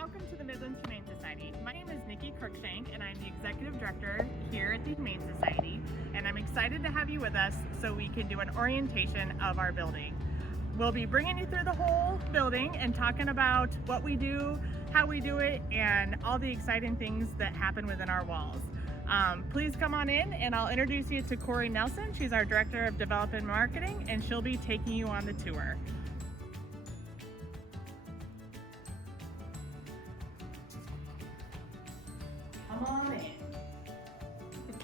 welcome to the Midlands Humane Society. My name is Nikki Cruikshank and I'm the Executive Director here at the Humane Society, and I'm excited to have you with us so we can do an orientation of our building. We'll be bringing you through the whole building and talking about what we do, how we do it, and all the exciting things that happen within our walls. Please come on in and I'll introduce you to Corey Nelson. She's our Director of Development and Marketing, and she'll be taking you on the tour. Come on in.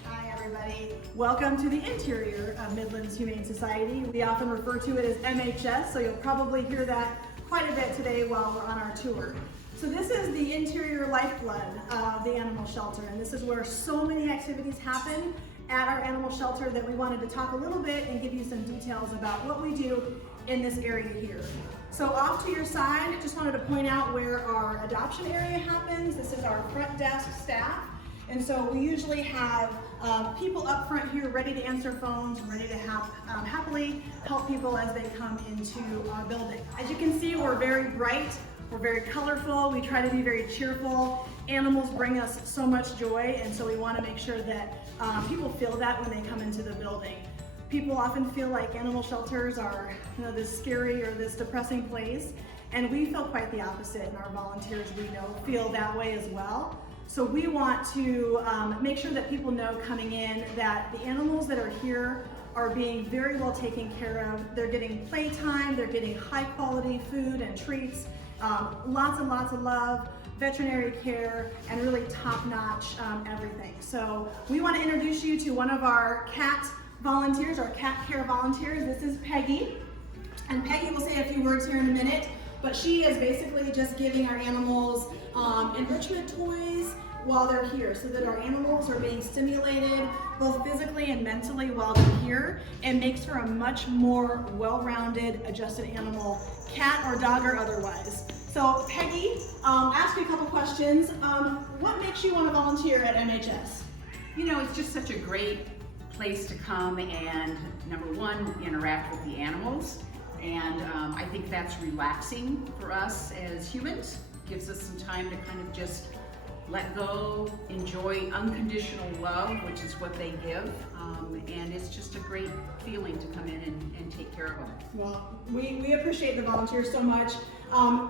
Hi everybody. Welcome to the interior of Midlands Humane Society. We often refer to it as MHS, so you'll probably hear that quite a bit today while we're on our tour. So this is the interior lifeblood of the animal shelter, and this is where so many activities happen at our animal shelter that we wanted to talk a little bit and give you some details about what we do in this area here. So off to your side, just wanted to point out where our adoption area happens. This is our front desk staff. And so we usually have people up front here ready to answer phones, ready to happily help people as they come into our building. As you can see, we're very bright, we're very colorful, we try to be very cheerful. Animals bring us so much joy, and so we want to make sure that people feel that when they come into the building. People often feel like animal shelters are, this scary or this depressing place, and we feel quite the opposite, and our volunteers, we know, feel that way as well. So we want to make sure that people know coming in that the animals that are here are being very well taken care of. They're getting playtime, they're getting high quality food and treats, lots and lots of love, veterinary care, and really top-notch everything. So we want to introduce you to one of our cat volunteers, our cat care volunteers. This is Peggy, and Peggy will say a few words here in a minute, but she is basically just giving our animals enrichment toys while they're here, so that our animals are being stimulated both physically and mentally while they're here, and makes for a much more well-rounded, adjusted animal, cat or dog or otherwise. So Peggy, ask you a couple questions. What makes you want to volunteer at MHS? It's just such a great place to come and, number one, interact with the animals. And I think that's relaxing for us as humans. Gives us some time to kind of just let go, enjoy unconditional love, which is what they give. And it's just a great feeling to come in and take care of them. Well, we appreciate the volunteers so much.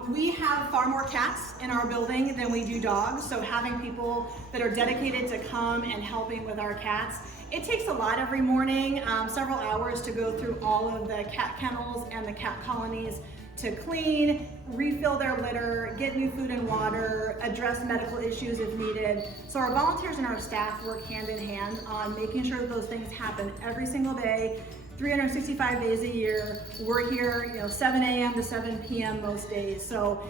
We have far more cats in our building than we do dogs, so having people that are dedicated to come and helping with our cats, it takes a lot every morning, several hours to go through all of the cat kennels and the cat colonies to clean, refill their litter, get new food and water, address medical issues if needed. So our volunteers and our staff work hand in hand on making sure that those things happen every single day, 365 days a year. We're here, 7 a.m. to 7 p.m. most days. So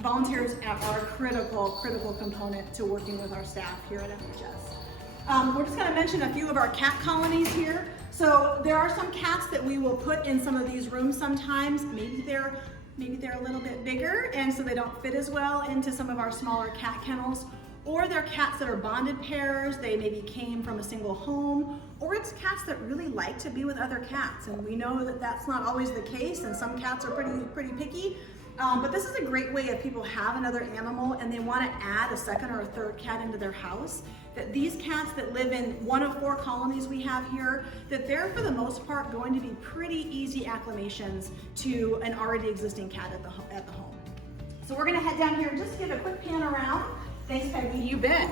volunteers are a critical component to working with our staff here at MHS. We're just going to mention a few of our cat colonies here. So there are some cats that we will put in some of these rooms sometimes. Maybe they're a little bit bigger, and so they don't fit as well into some of our smaller cat kennels. Or they're cats that are bonded pairs. They maybe came from a single home. Or it's cats that really like to be with other cats, and we know that that's not always the case, and some cats are pretty picky. But this is a great way if people have another animal and they want to add a second or a third cat into their house, that these cats that live in one of 4 colonies we have here, that they're for the most part going to be pretty easy acclimations to an already existing cat at the home. So we're going to head down here and just give a quick pan around. Thanks, Peggy. You bet.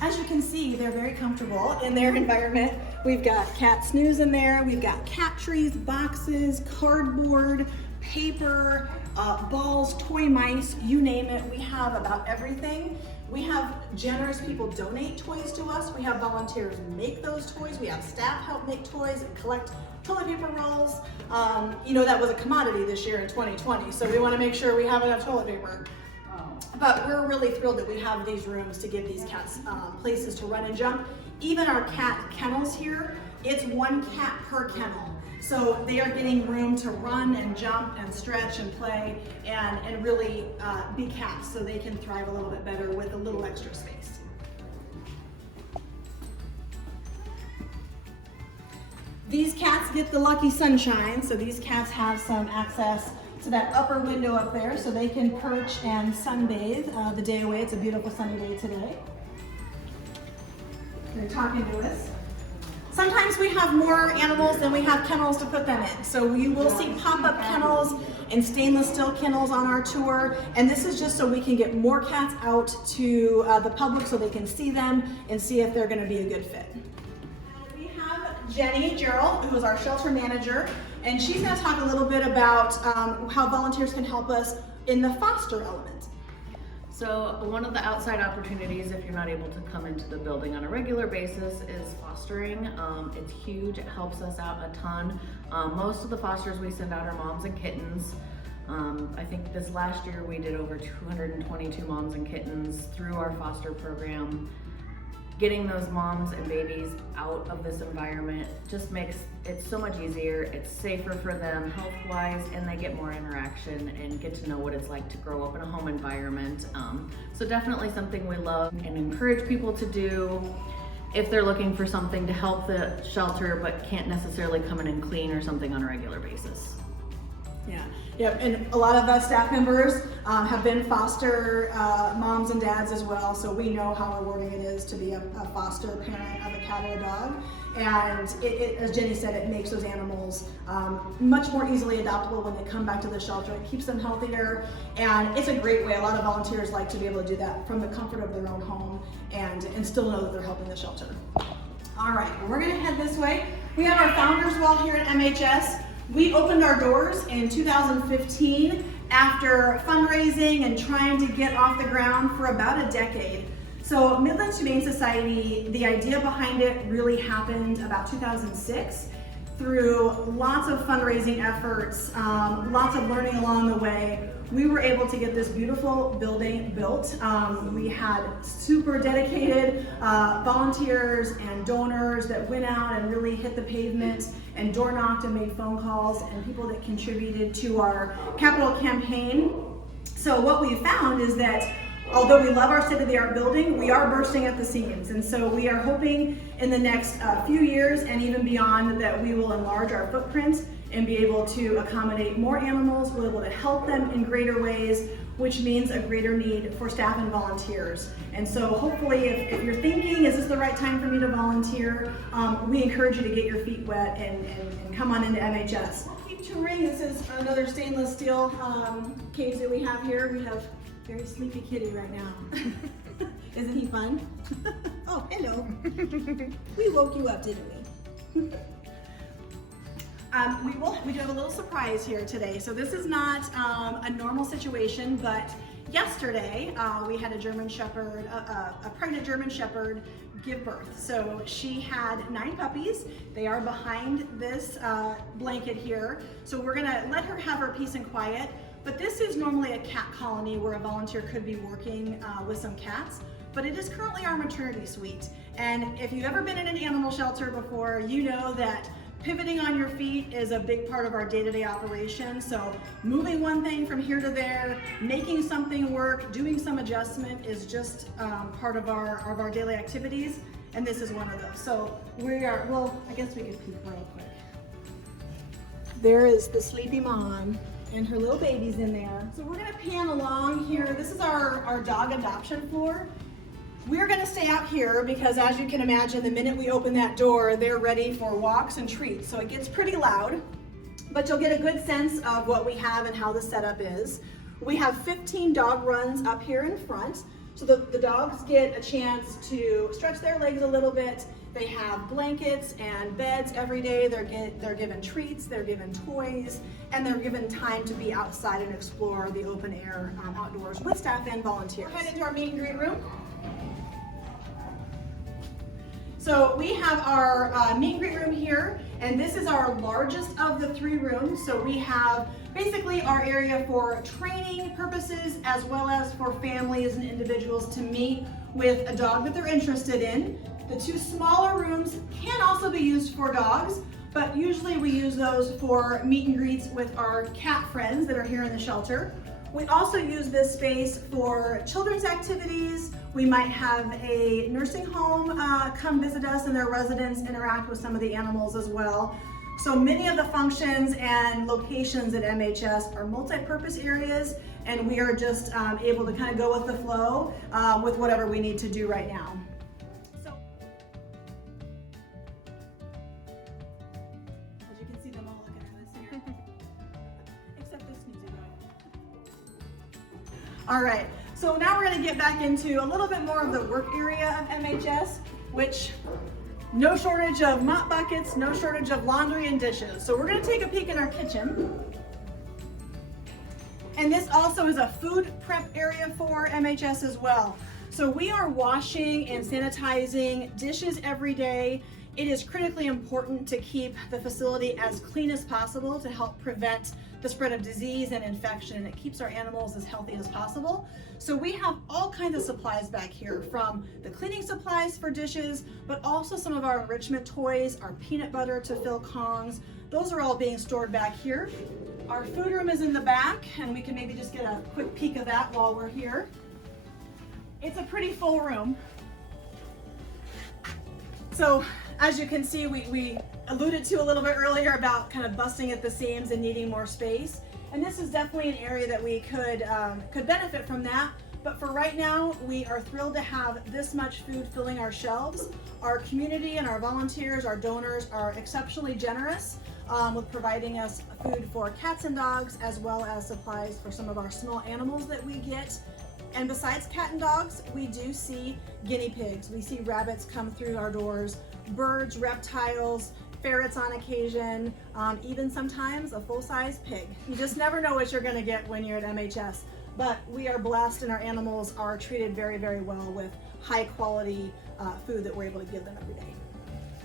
As you can see, they're very comfortable in their environment. We've got cat snooze in there, we've got cat trees, boxes, cardboard, paper, balls, toy mice, you name it. We have about everything. We have generous people donate toys to us. We have volunteers make those toys. We have staff help make toys and collect toilet paper rolls. That was a commodity this year in 2020, so we want to make sure we have enough toilet paper. But we're really thrilled that we have these rooms to give these cats places to run and jump. Even our cat kennels here, it's 1 cat per kennel. So they are getting room to run and jump and stretch and play and really be cats, so they can thrive a little bit better with a little extra space. These cats get the lucky sunshine, so these cats have some access to that upper window up there so they can perch and sunbathe the day away. It's a beautiful sunny day today. They're talking to us. Sometimes we have more animals than we have kennels to put them in. So you will see pop-up kennels and stainless steel kennels on our tour. And this is just so we can get more cats out to the public so they can see them and see if they're gonna be a good fit. We have Jenny Gerald, who is our shelter manager, and she's gonna talk a little bit about how volunteers can help us in the foster element. So one of the outside opportunities, if you're not able to come into the building on a regular basis, is fostering. It's huge, it helps us out a ton. Most of the fosters we send out are moms and kittens. I think this last year we did over 222 moms and kittens through our foster program. Getting those moms and babies out of this environment just makes it so much easier. It's safer for them health-wise, and they get more interaction and get to know what it's like to grow up in a home environment. So definitely something we love and encourage people to do if they're looking for something to help the shelter but can't necessarily come in and clean or something on a regular basis. Yeah, and a lot of us staff members have been foster moms and dads as well, so we know how rewarding it is to be a foster parent of a cat or a dog. And as Jenny said, it makes those animals much more easily adoptable when they come back to the shelter. It keeps them healthier, and it's a great way. A lot of volunteers like to be able to do that from the comfort of their own home and still know that they're helping the shelter. All right, well, we're gonna head this way. We have our founders wall here at MHS. We opened our doors in 2015 after fundraising and trying to get off the ground for about a decade. So Midlands Humane Society, the idea behind it really happened about 2006 through lots of fundraising efforts, lots of learning along the way. We were able to get this beautiful building built. We had super dedicated volunteers and donors that went out and really hit the pavement and door knocked and made phone calls, and people that contributed to our capital campaign. So what we found is that although we love our state-of-the-art building, we are bursting at the seams. And so we are hoping in the next few years and even beyond that we will enlarge our footprint and be able to accommodate more animals. We're able to help them in greater ways, which means a greater need for staff and volunteers. And so hopefully if you're thinking, is this the right time for me to volunteer? We encourage you to get your feet wet and come on into MHS. Keep touring. This is another stainless steel cage that we have here. We have very sleepy kitty right now. Isn't he fun? Oh, hello. We woke you up, didn't we? We do have a little surprise here today. So this is not a normal situation, but yesterday we had a German Shepherd, a pregnant German Shepherd give birth. So she had 9 puppies. They are behind this blanket here. So we're gonna let her have her peace and quiet. But this is normally a cat colony where a volunteer could be working with some cats, but it is currently our maternity suite. And if you've ever been in an animal shelter before, you know that pivoting on your feet is a big part of our day-to-day operation. So moving one thing from here to there, making something work, doing some adjustment is just part of our daily activities. And this is one of those. So I guess we could peek real quick. There is the sleepy mom and her little baby's in there. So we're gonna pan along here. This is our dog adoption floor. We're gonna stay out here because, as you can imagine, the minute we open that door, they're ready for walks and treats. So it gets pretty loud, but you'll get a good sense of what we have and how the setup is. We have 15 dog runs up here in front. So the dogs get a chance to stretch their legs a little bit. They have blankets and beds every day. They're given treats, they're given toys, and they're given time to be outside and explore the open air outdoors with staff and volunteers. We're headed into our meet and greet room. So we have our meet and greet room here, and this is our largest of the 3 rooms. So we have basically our area for training purposes as well as for families and individuals to meet with a dog that they're interested in. The 2 smaller rooms can also be used for dogs, but usually we use those for meet and greets with our cat friends that are here in the shelter. We also use this space for children's activities. We might have a nursing home come visit us and their residents interact with some of the animals as well. So many of the functions and locations at MHS are multi-purpose areas, and we are just able to kind of go with the flow with whatever we need to do right now. So, as you can see them all looking at us here, except this needs to go. All right, so now we're going to get back into a little bit more of the work area of MHS, which no shortage of mop buckets, no shortage of laundry and dishes. So we're going to take a peek in our kitchen. And this also is a food prep area for MHS as well. So we are washing and sanitizing dishes every day. It is critically important to keep the facility as clean as possible to help prevent the spread of disease and infection, and it keeps our animals as healthy as possible. So we have all kinds of supplies back here, from the cleaning supplies for dishes, but also some of our enrichment toys, our peanut butter to fill Kongs. Those are all being stored back here. Our food room is in the back, and we can maybe just get a quick peek of that while we're here. It's a pretty full room. So as you can see, we alluded to a little bit earlier about kind of busting at the seams and needing more space. And this is definitely an area that we could benefit from that. But for right now, we are thrilled to have this much food filling our shelves. Our community and our volunteers, our donors are exceptionally generous with providing us food for cats and dogs, as well as supplies for some of our small animals that we get. And besides cat and dogs, we do see guinea pigs. We see rabbits come through our doors, birds, reptiles, ferrets on occasion, even sometimes a full-size pig. You just never know what you're gonna get when you're at MHS. But we are blessed, and our animals are treated very, very well with high quality food that we're able to give them every day.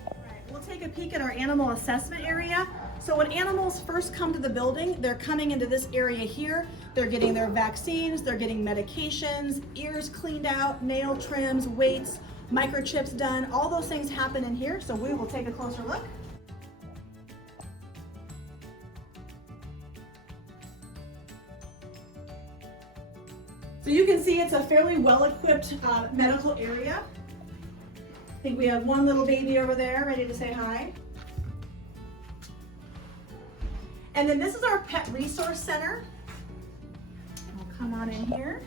All right, we'll take a peek at our animal assessment area. So when animals first come to the building, they're coming into this area here. They're getting their vaccines, they're getting medications, ears cleaned out, nail trims, weights, microchips done. All those things happen in here, so we will take a closer look. So you can see it's a fairly well-equipped medical area. I think we have one little baby over there ready to say hi. And then this is our Pet Resource Center. We'll come on in here.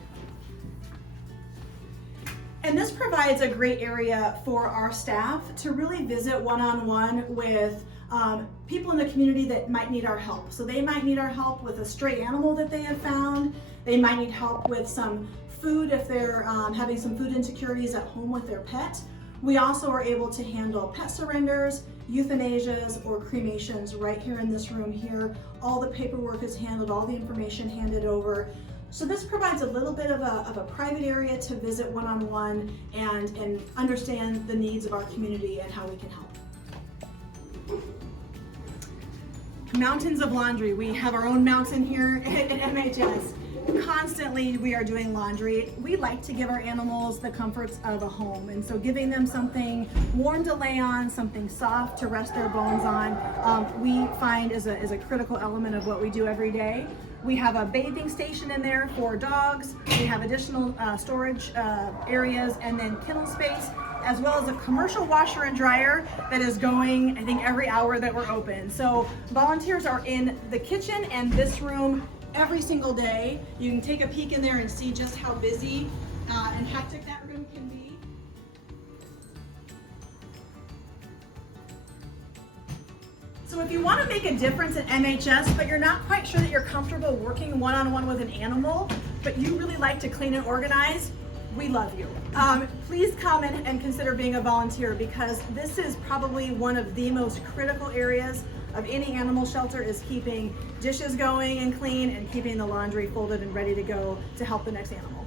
And this provides a great area for our staff to really visit one-on-one with people in the community that might need our help. So they might need our help with a stray animal that they have found. They might need help with some food if they're having some food insecurities at home with their pet. We also are able to handle pet surrenders, euthanasias, or cremations right here in this room here. All the paperwork is handled, all the information handed over. So this provides a little bit of a private area to visit one-on-one and understand the needs of our community and how we can help. Mountains of laundry. We have our own mountain here at MHS. Constantly we are doing laundry. We like to give our animals the comforts of a home, and so giving them something warm to lay on, something soft to rest their bones on, we find is a critical element of what we do every day. We have a bathing station in there for dogs. We have additional storage areas, and then kennel space, as well as a commercial washer and dryer that is going, I think, every hour that we're open. So volunteers are in the kitchen and this room every single day. You can take a peek in there and see just how busy and hectic that room can be. So if you want to make a difference at MHS, but you're not quite sure that you're comfortable working one-on-one with an animal, but you really like to clean and organize, we love you. Please come and consider being a volunteer, because this is probably one of the most critical areas of any animal shelter, is keeping dishes going and clean and keeping the laundry folded and ready to go to help the next animal.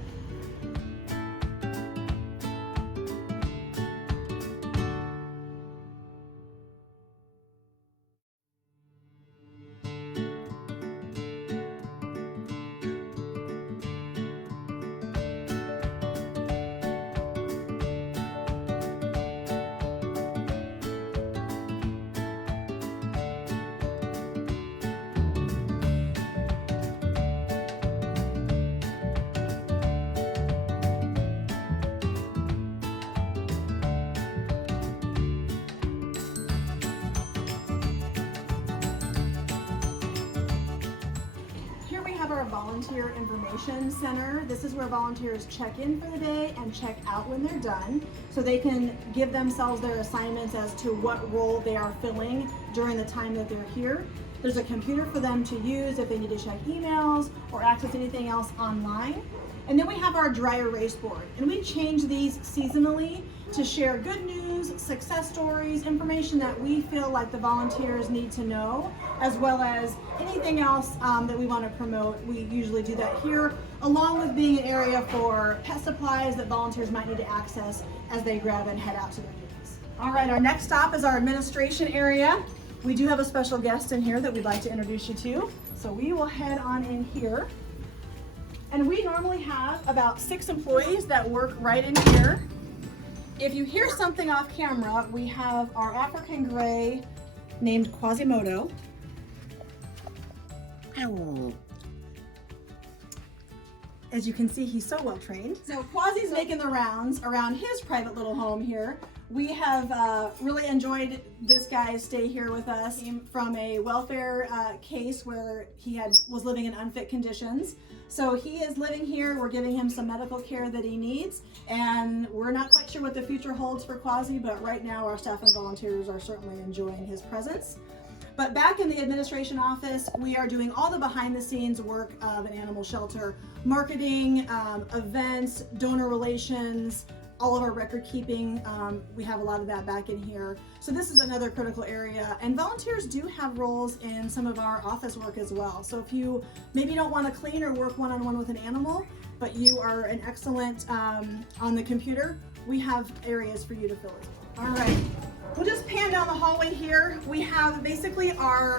have our volunteer information center. This is where volunteers check in for the day and check out when they're done, so they can give themselves their assignments as to what role they are filling during the time that they're here. There's a computer for them to use if they need to check emails or access anything else online. And then we have our dry erase board, and we change these seasonally to share good news, success stories, information that we feel like the volunteers need to know, as well as anything else that we want to promote. We usually do that here, along with being an area for pet supplies that volunteers might need to access as they grab and head out to their duties. All right, our next stop is our administration area. We do have a special guest in here that we'd like to introduce you to. So we will head on in here. And we normally have about 6 employees that work right in here. If you hear something off camera, we have our African gray named Quasimodo. As you can see, he's so well trained. So Quasi's making the rounds around his private little home here. We have really enjoyed this guy's stay here with us. He came from a welfare case where he was living in unfit conditions. So he is living here. We're giving him some medical care that he needs, and we're not quite sure what the future holds for Quasi, but right now our staff and volunteers are certainly enjoying his presence. But back in the administration office, we are doing all the behind the scenes work of an animal shelter: marketing, events, donor relations, all of our record keeping. We have a lot of that back in here. So this is another critical area, and volunteers do have roles in some of our office work as well. So if you maybe don't want to clean or work one-on-one with an animal, but you are an excellent on the computer, we have areas for you to fill as well. All right. We'll just pan down the hallway here. We have basically our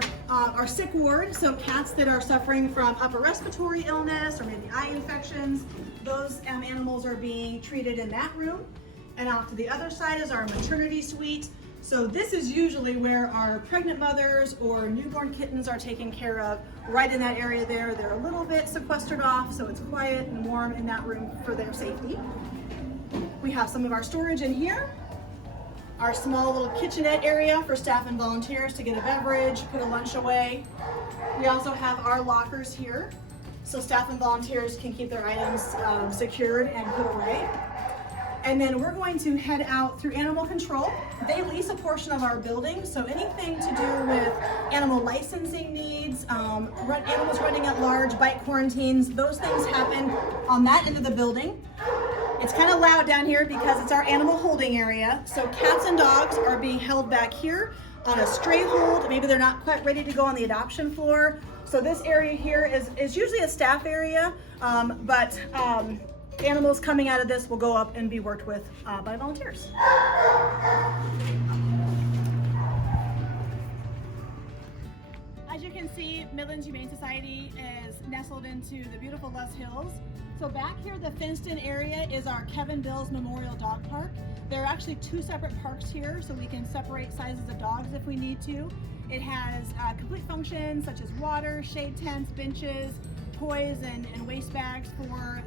sick ward, so cats that are suffering from upper respiratory illness or maybe eye infections. Those animals are being treated in that room. And off to the other side is our maternity suite. So this is usually where our pregnant mothers or newborn kittens are taken care of, right in that area there. They're a little bit sequestered off, so it's quiet and warm in that room for their safety. We have some of our storage in here. Our small little kitchenette area for staff and volunteers to get a beverage, put a lunch away. We also have our lockers here, so staff and volunteers can keep their items secured and put away. And then we're going to head out through animal control. They lease a portion of our building, so anything to do with animal licensing needs, animals running at large, bite quarantines, those things happen on that end of the building. It's kind of loud down here because it's our animal holding area. So cats and dogs are being held back here on a stray hold. Maybe they're not quite ready to go on the adoption floor. So this area here is usually a staff area, but animals coming out of this will go up and be worked with by volunteers. As you can see, Midlands Humane Society is nestled into the beautiful Les Hills. So back here, the fenced-in area is our Kevin Bills Memorial Dog Park. There are actually 2 separate parks here, so we can separate sizes of dogs if we need to. It has complete functions such as water, shade tents, benches, toys, and waste bags for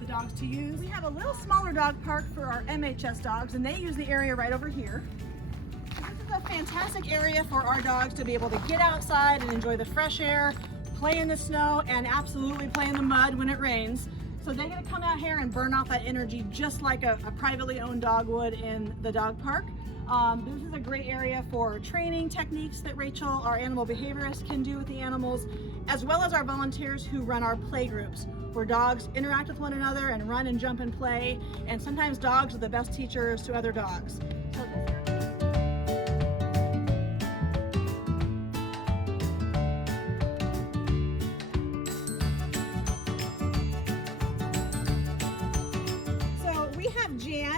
the dogs to use. We have a little smaller dog park for our MHS dogs, and they use the area right over here. This is a fantastic area for our dogs to be able to get outside and enjoy the fresh air, play in the snow, and absolutely play in the mud when it rains. So they're gonna come out here and burn off that energy just like a privately owned dog would in the dog park. This is a great area for training techniques that Rachel, our animal behaviorist, can do with the animals, as well as our volunteers who run our play groups, where dogs interact with one another and run and jump and play. And sometimes dogs are the best teachers to other dogs.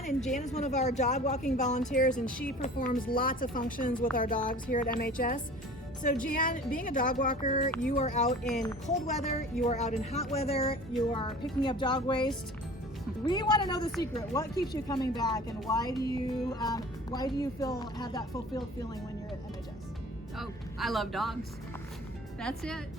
And Jan is one of our dog walking volunteers, and she performs lots of functions with our dogs here at MHS. So Jan, being a dog walker, you are out in cold weather, you are out in hot weather, you are picking up dog waste. We want to know the secret. What keeps you coming back, and why do you have that fulfilled feeling when you're at MHS? Oh, I love dogs. That's it.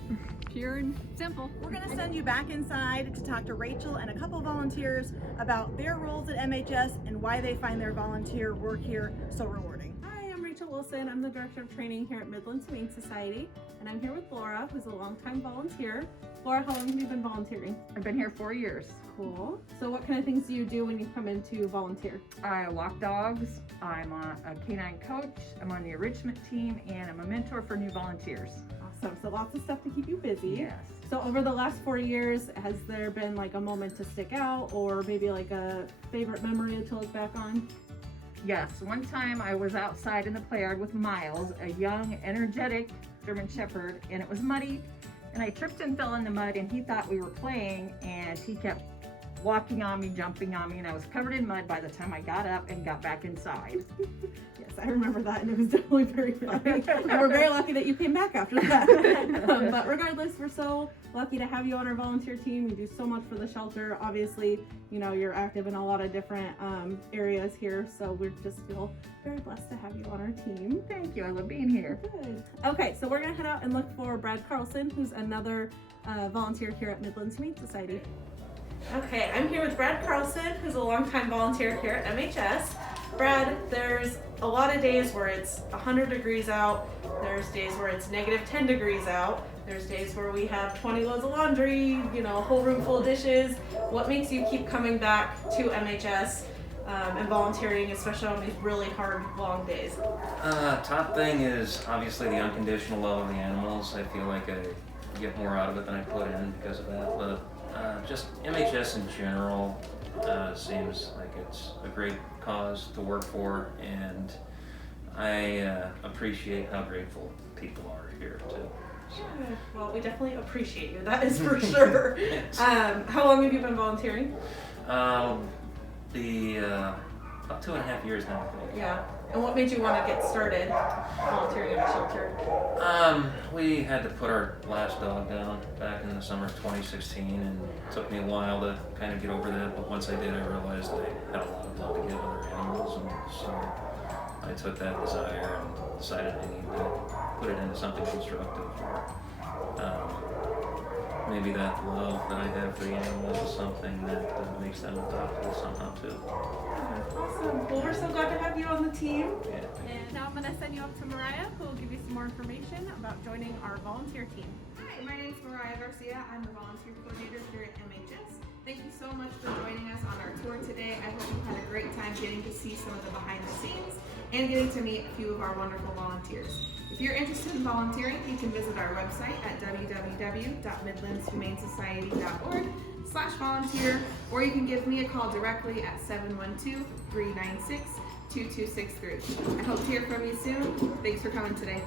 Pure and simple. We're going to send you back inside to talk to Rachel and a couple volunteers about their roles at MHS and why they find their volunteer work here so rewarding. Hi, I'm Rachel Wilson. I'm the Director of Training here at Midlands Humane Society, and I'm here with Laura, who's a longtime volunteer. Laura, how long have you been volunteering? I've been here 4 years. Cool. So what kind of things do you do when you come in to volunteer? I walk dogs, I'm a canine coach, I'm on the enrichment team, and I'm a mentor for new volunteers. Awesome. So lots of stuff to keep you busy. Yes. So over the last 4 years, has there been like a moment to stick out or maybe like a favorite memory to look back on? Yes, one time I was outside in the play yard with Miles, a young, energetic German Shepherd, and it was muddy, and I tripped and fell in the mud, and he thought we were playing, and he kept walking on me, jumping on me, and I was covered in mud by the time I got up and got back inside. Yes, I remember that, and it was definitely very funny. And we're very lucky that you came back after that. But regardless, we're so lucky to have you on our volunteer team. You do so much for the shelter. Obviously, you know, you're active in a lot of different areas here, so we just feel very blessed to have you on our team. Thank you, I love being here. Good. Okay, so we're gonna head out and look for Brad Carlson, who's another volunteer here at Midlands Humane Society. Okay, I'm here with Brad Carlson, who's a longtime volunteer here at MHS. Brad, there's a lot of days where it's 100 degrees out. There's days where it's -10 degrees out. There's days where we have 20 loads of laundry, you know, a whole room full of dishes. What makes you keep coming back to MHS and volunteering, especially on these really hard, long days? Top thing is obviously the unconditional love of the animals. I feel like I get more out of it than I put in because of that, but just MHS in general seems like it's a great cause to work for, and I appreciate how grateful people are here too. So. Good. Well, we definitely appreciate you, that is for sure. How long have you been volunteering? About 2.5 years now, I think. Yeah. And what made you want to get started volunteering at a shelter? We had to put our last dog down back in the summer of 2016, and it took me a while to kind of get over that, but once I did, I realized I had a lot of love to give other animals, and so I took that desire and decided I needed to put it into something constructive. Maybe that love that I have for the animals is something that makes them adoptable somehow too. Awesome. Well, we're so glad to have you on the team. Yeah. And now I'm going to send you up to Mariah, who will give you some more information about joining our volunteer team. Hi, my name is Mariah Garcia. I'm the volunteer coordinator here at MHS. Thank you so much for joining us on our tour today. I hope you had a great time getting to see some of the behind the scenes and getting to meet a few of our wonderful volunteers. If you're interested in volunteering, you can visit our website at www.midlandshumanesociety.org/volunteer, or you can give me a call directly at 712-396-2263. I hope to hear from you soon. Thanks for coming today.